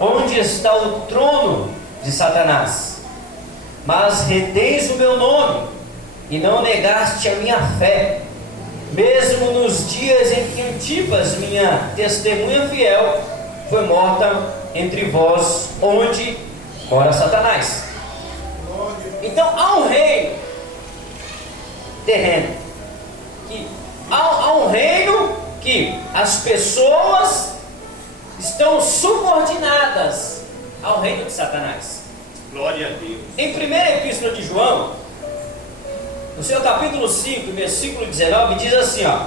onde está o trono de Satanás? Mas retens o meu nome, e não negaste a minha fé, mesmo nos dias em que Antipas, minha testemunha fiel, foi morta entre vós, onde mora Satanás. Então há um reino terreno, há um reino que as pessoas estão subordinadas ao reino de Satanás. Glória a Deus. Em 1ª Epístola de João, no seu capítulo 5, versículo 19, diz assim, ó: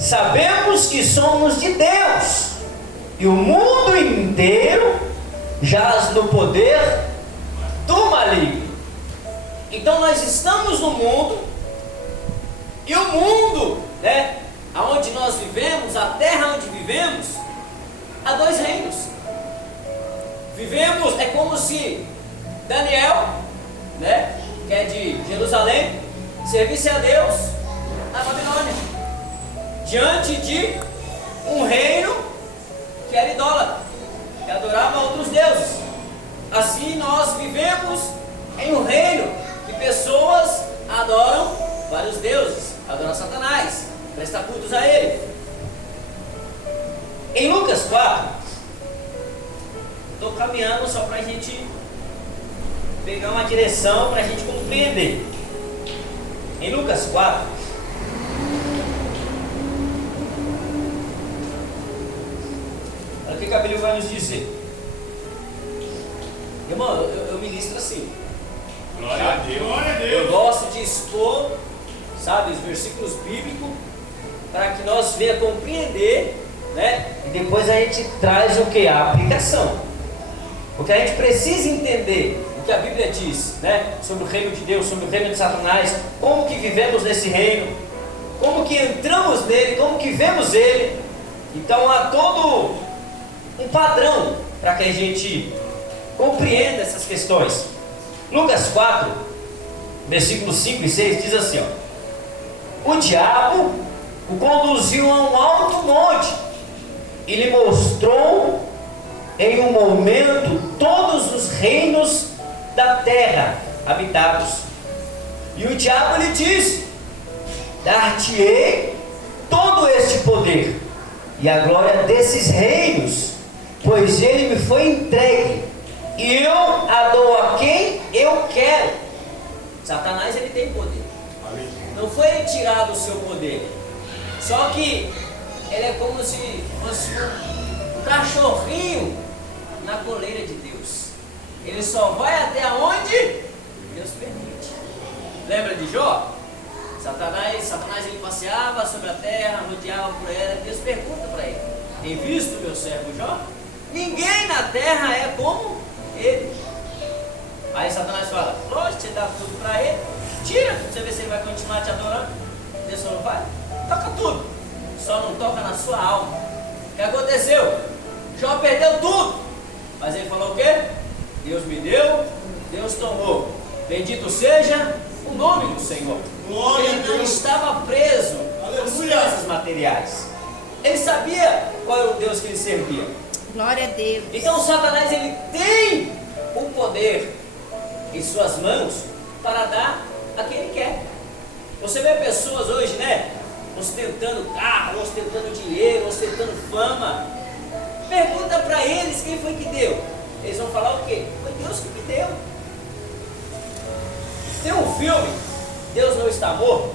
sabemos que somos de Deus, e o mundo inteiro jaz no poder do maligno. Então nós estamos no mundo, e o mundo, aonde nós vivemos, a terra onde vivemos, há dois reinos. Vivemos, é como se Daniel, que é de Jerusalém, servisse a Deus na Babilônia, diante de um reino que era idólatra, que adorava outros deuses. Assim nós vivemos em um reino que pessoas adoram vários deuses, adoram Satanás, prestam cultos a ele. Em Lucas 4, estou caminhando só para a gente pegar uma direção, para a gente compreender. Em Lucas 4, olha o que a Bíblia vai nos dizer. Irmão, eu ministro assim. Glória a Deus. Glória a Deus. Eu gosto de expor, os versículos bíblicos, para que nós venhamos compreender, e depois a gente traz o que? A aplicação. Porque a gente precisa entender o que a Bíblia diz, sobre o reino de Deus, sobre o reino de Satanás, como que vivemos nesse reino, como que entramos nele, como que vemos ele. Então há todo um padrão para que a gente compreenda essas questões. Lucas 4, versículos 5 e 6 diz assim, ó: o diabo o conduziu a um alto monte e lhe mostrou em um momento todos os reinos da terra habitados. E o diabo lhe disse: dar-te-ei todo este poder e a glória desses reinos, pois ele me foi entregue, e eu a dou a quem eu quero. Satanás, ele tem poder. Não foi tirado o seu poder, só que ele é como se fosse um cachorrinho na coleira de Deus. Ele só vai até onde Deus permite. Lembra de Jó? Satanás ele passeava sobre a terra, rodeava por ela. Deus pergunta para ele: tem visto meu servo Jó? Ninguém na terra é como ele. Aí Satanás fala: pode te dar tudo para ele, tira, você vê se ele vai continuar te adorando. Deus falou: vai, toca tudo, só não toca na sua alma. O que aconteceu? Jó perdeu tudo, mas ele falou o quê? Deus me deu, Deus tomou. Bendito seja o nome do Senhor. Ele não estava preso às coisas materiais. Ele sabia qual era o Deus que ele servia. Glória a Deus. Então Satanás, ele tem o poder em suas mãos para dar a quem ele quer. Você vê pessoas hoje, ostentando carro, ostentando dinheiro, ostentando fama. Pergunta para eles quem foi que deu. Eles vão falar o quê? Foi Deus que me deu. Tem um filme, Deus Não Está Morto.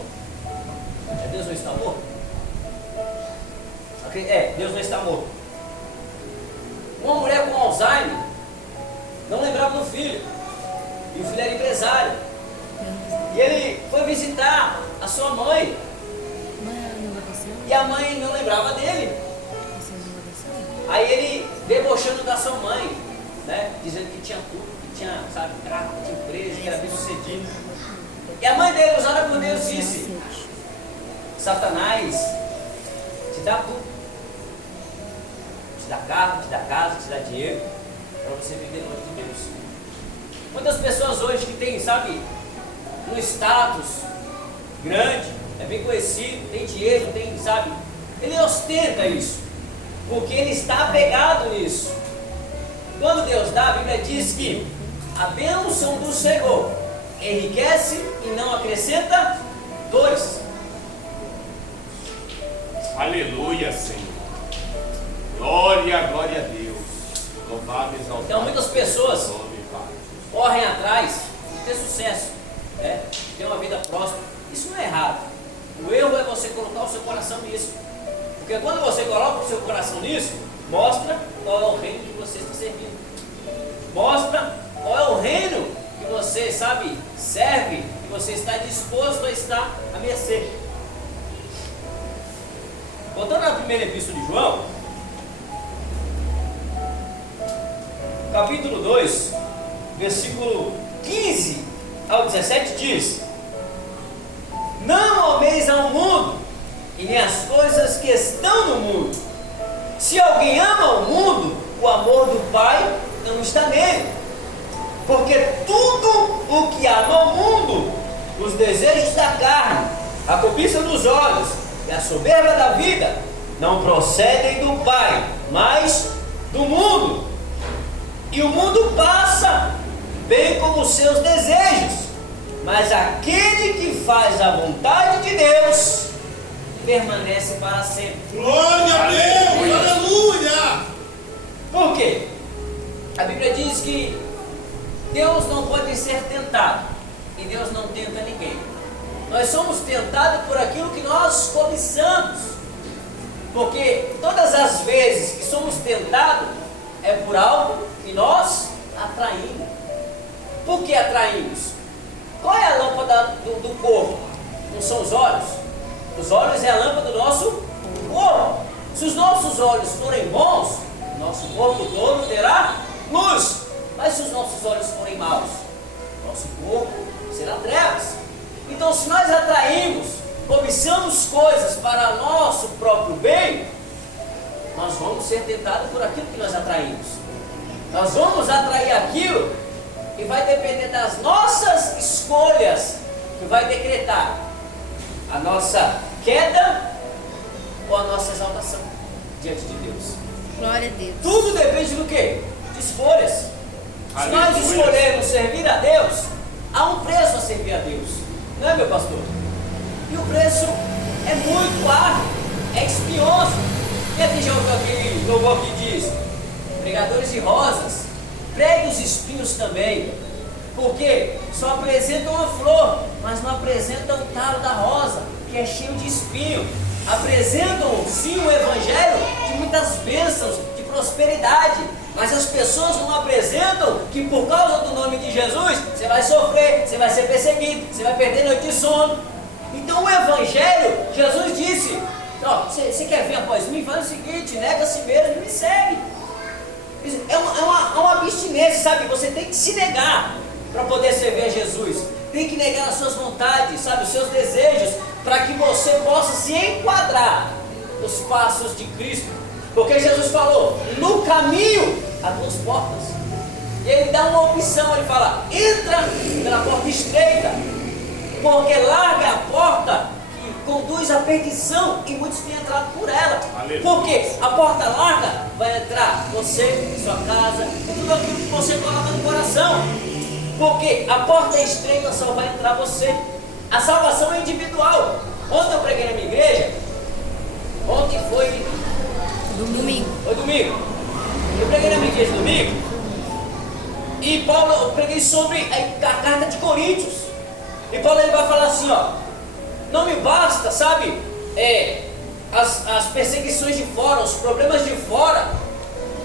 É Deus Não Está Morto? É, Deus Não Está Morto. Uma mulher com Alzheimer não lembrava do filho. E o filho era empresário. E ele foi visitar a sua mãe. E a mãe não lembrava dele. Aí ele debochando da sua mãe, dizendo que tinha tudo, que tinha, carro, que tinha empresa, que era bem sucedido. E a mãe dele, usada por Deus, disse: Satanás te dá tudo. Te dá carro, te dá casa, te dá dinheiro, para você viver longe de Deus. Muitas pessoas hoje que têm, um status grande, é bem conhecido, tem dinheiro, ele ostenta isso, porque ele está apegado nisso. Quando Deus dá, a Bíblia diz que a bênção do Senhor enriquece e não acrescenta dores. Aleluia, Senhor. Glória, glória a Deus. Louvado, exaltado. Então muitas pessoas correm atrás de ter sucesso, né? Ter uma vida próspera. Isso não é errado. O erro é você colocar o seu coração nisso. Porque quando você coloca o seu coração nisso, mostra qual é o reino que você está servindo. Mostra qual é o reino que você, sabe, serve, que você está disposto a estar à mercê. Voltando à primeira epístola de João, capítulo 2, versículo 15 ao 17 diz: não ameis ao mundo e nem as coisas que estão no mundo. Se alguém ama o mundo, o amor do Pai não está nele. Porque tudo o que há no mundo, os desejos da carne, a cobiça dos olhos e a soberba da vida, não procedem do Pai, mas do mundo. E o mundo passa, bem como os seus desejos, mas aquele que faz a vontade de Deus permanece para sempre. Glória a Deus! Aleluia! Por quê? A Bíblia diz que Deus não pode ser tentado e Deus não tenta ninguém. Nós somos tentados por aquilo que nós cobiçamos, porque todas as vezes que somos tentados é por algo que nós atraímos. Por que atraímos? Qual é a lâmpada do corpo? Não são os olhos? Os olhos é a lâmpada do nosso corpo. Se os nossos olhos forem bons, nosso corpo todo terá luz. Mas se os nossos olhos forem maus, nosso corpo será trevas. Então, se nós atraímos, cobiçamos coisas para nosso próprio bem, nós vamos ser tentados por aquilo que nós atraímos. Nós vamos atrair aquilo que vai depender das nossas escolhas, que vai decretar a nossa queda ou a nossa exaltação diante de Deus. Glória a Deus. Tudo depende do quê? De escolhas. Se nós Aleluia. escolhermos servir a Deus, há um preço a servir a Deus, não é, meu pastor? E o preço é muito árduo, é espinhoso. Quem já ouviu aquele louvor que diz: pregadores de rosas, pregue os espinhos também, porque só apresentam a flor, mas não apresentam o talo da rosa, que é cheio de espinho. Apresentam sim o evangelho de muitas bênçãos, de prosperidade, mas as pessoas não apresentam que por causa do nome de Jesus você vai sofrer, você vai ser perseguido, você vai perder noite de sono. Então o evangelho, Jesus disse: você quer vir após mim? Faz o seguinte, nega a si mesmo e me segue. É uma abstinência, sabe? Você tem que se negar para poder servir a Jesus. Tem que negar as suas vontades, sabe? Os seus desejos, para que você possa se enquadrar nos passos de Cristo. Porque Jesus falou: no caminho há duas portas. E ele dá uma opção, ele fala: entra pela porta estreita, porque larga é a porta que conduz à perdição e muitos têm entrado por ela. Aleluia. Porque a porta larga vai entrar você, sua casa e tudo aquilo que você coloca no coração. Porque a porta estreita só vai entrar você. A salvação é individual. Ontem eu preguei na minha igreja. Ontem foi Domingo. Foi domingo. Eu preguei na minha igreja domingo. E Paulo, eu preguei sobre a carta de Coríntios. E Paulo ele vai falar assim, ó: não me basta, sabe, as perseguições de fora, os problemas de fora.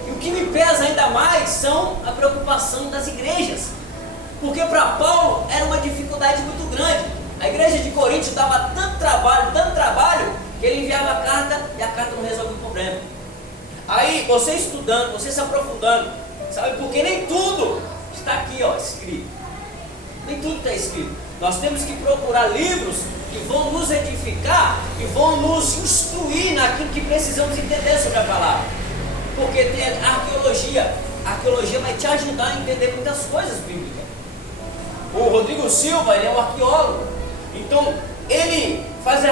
E o que me pesa ainda mais são a preocupação das igrejas. Porque para Paulo era uma dificuldade muito grande. A igreja de Coríntios dava tanto trabalho, que ele enviava a carta e a carta não resolvia o problema. Aí você estudando, você se aprofundando, sabe, porque nem tudo está aqui, ó, escrito. Nem tudo está escrito. Nós temos que procurar livros que vão nos edificar, que vão nos instruir naquilo que precisamos entender sobre a palavra. Porque tem a arqueologia. A arqueologia vai te ajudar a entender muitas coisas bíblicas. O Rodrigo Silva, ele é um arqueólogo. Então, ele faz a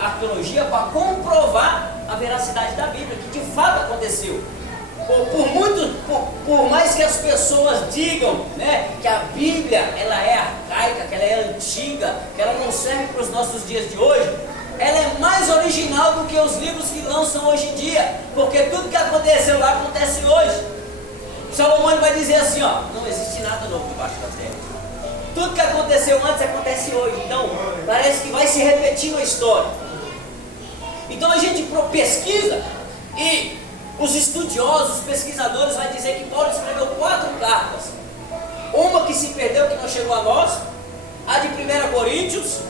arqueologia para comprovar a veracidade da Bíblia, que de fato aconteceu. Por mais que as pessoas digam, né, que a Bíblia ela é arcaica, que ela é antiga, que ela não serve para os nossos dias de hoje, ela é mais original do que os livros que lançam hoje em dia, porque tudo que aconteceu lá acontece hoje. Salomão vai dizer assim, ó, não existe nada novo debaixo da terra. Tudo que aconteceu antes acontece hoje. Então parece que vai se repetindo a história. Então a gente pesquisa e os estudiosos, os pesquisadores vão dizer que Paulo escreveu 4 cartas. Uma que se perdeu, que não chegou a nós, a de 1 Coríntios,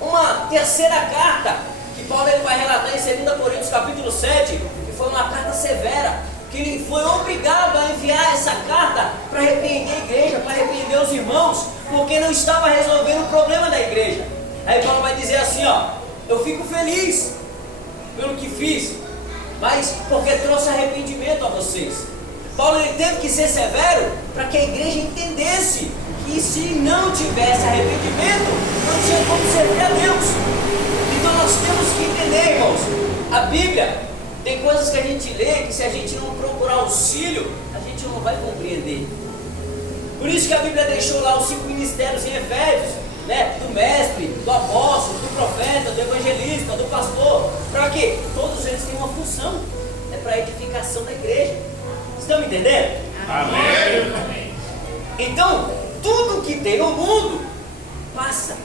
uma terceira carta, que Paulo ele vai relatar em 2 Coríntios capítulo 7, que foi uma carta severa, que ele foi obrigado a enviar essa carta para repreender a igreja, para repreender os irmãos, porque não estava resolvendo o problema da igreja. Aí Paulo vai dizer assim, ó, eu fico feliz pelo que fiz, mas porque trouxe arrependimento a vocês. Paulo ele teve que ser severo para que a igreja entendesse que se não tivesse arrependimento, não tinha como servir a Deus. Então nós temos que entender, irmãos, a Bíblia tem coisas que a gente lê que se a gente não procurar auxílio, a gente não vai compreender. Por isso que a Bíblia deixou lá os 5 ministérios em Efésios, né? Do mestre, do apóstolo, do profeta, do evangelista, do pastor, para que todos eles tenham uma função, é para a edificação da igreja. Estão me entendendo? Amém. Então, tudo que tem no mundo passa.